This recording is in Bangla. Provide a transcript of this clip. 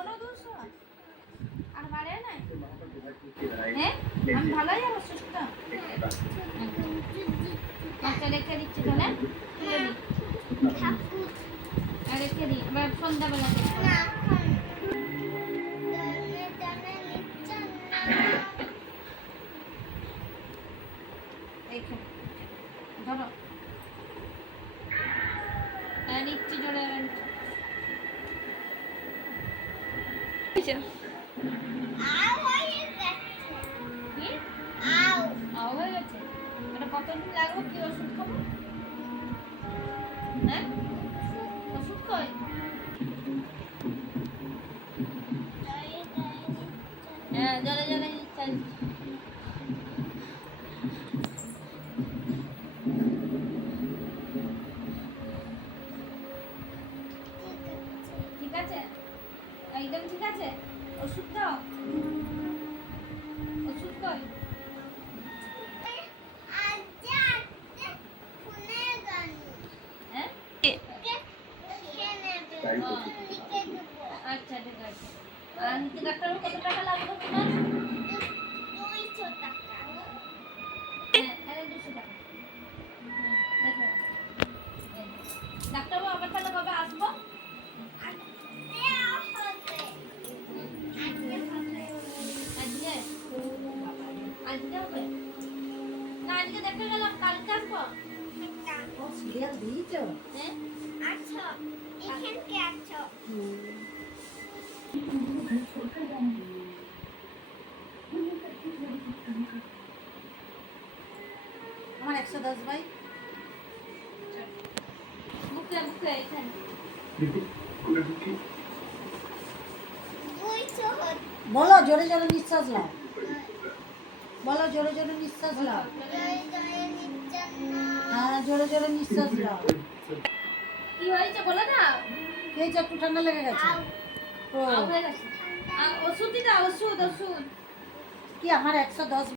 এখনো 200 আর বাড়ে নাই? হ্যাঁ আমি ভালোই যাবো সুস্থ। আচ্ছা রেখে দিচ্ছি তাহলে রেখে দিই এবার সন্ধ্যাবেলা ধরো নিচ্ছি জোরে কতদিন লাগবে? কি ওষুধ খাবো? হ্যাঁ ওষুধ খাই হ্যাঁ জলে জলে ঠিক আছে একদম ঠিক আছে। ওষুধ দাও ওষুধ কই আচ্ছা ঠিক আছে। আর নিতে ডাক্তার কত টাকা লাগবে তোমার? 200 টাকা। হ্যাঁ আরে 200 টাকা। দেখো ডাক্তারবাবু আবার তাহলে কবে আসবো? আজকে হবে না? আজকে দেখে গেলাম কালকে আসবো। সিরিয়াল দিয়েছো? হ্যাঁ আচ্ছা এখানকে আছো। আমার 110 ভাই বুকে বুকে এখানে বলো জোরে জোরে নিঃশ্বাস নাও। বলো জোরে জোরে নিঃশ্বাস নাও। হ্যাঁ জোরে জোরে নিঃশ্বাস নাও। কি হয়েছে বলো না? কি হয়েছে? একটু ঠান্ডা লেগে গেছে। ও ওষুধ দিদা ওষুধ ওষুধ কি আমার 110